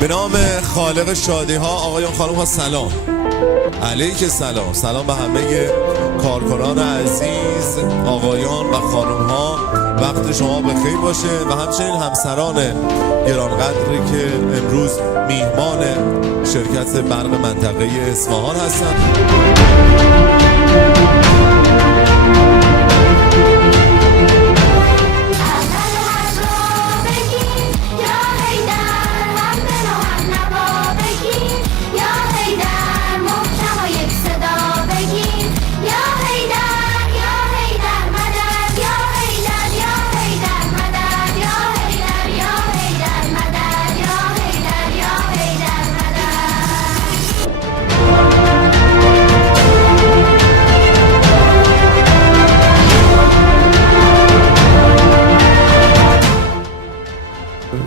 به نام خالق شادی ها. آقایان خانم ها سلام علیک سلام. سلام به همه کارکنان عزیز، آقایان و خانم ها، وقت شما بخیر باشه و همچنین همسران گرانقدری که امروز میهمان شرکت برق منطقه اصفهان هستند.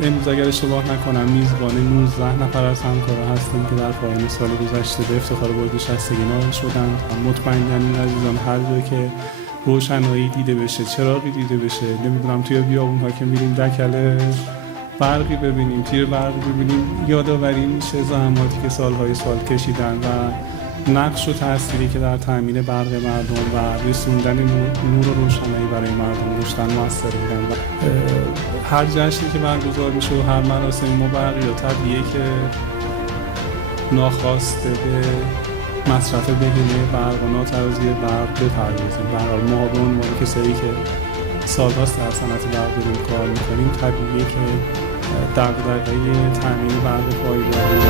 امروز اگر اشتباه نکنم میزبان 19 نفر از همکارا هستیم که در پایان سال گذشته به افتخار برد شستگی نائل شدند. مطمئناً این عزیزان هر جایی که روشنایی دیده بشه، چراغی دیده بشه، نمیدونم توی بیابون‌ها که میریم دکل برقی ببینیم، تیر برقی ببینیم، یادآوری میشه زحماتی که سالهای سال کشیدن و نقش و تأثیری که در تامین برق مردم و رسوندن نور و روشنایی برای مردم داشتن موثر بودن. و هر جشنی که برگزار میشه و هر مراسم مبرقی و طبیعیه که ناخواسته به مصرف بهینه برق و ناتوازی برق بپردازیم. به هر حال ما به عنوان کسایی که سالهاست در صنعت برق داریم کار میکنیم، طبیعیه که دغدغه تامین برق پایدار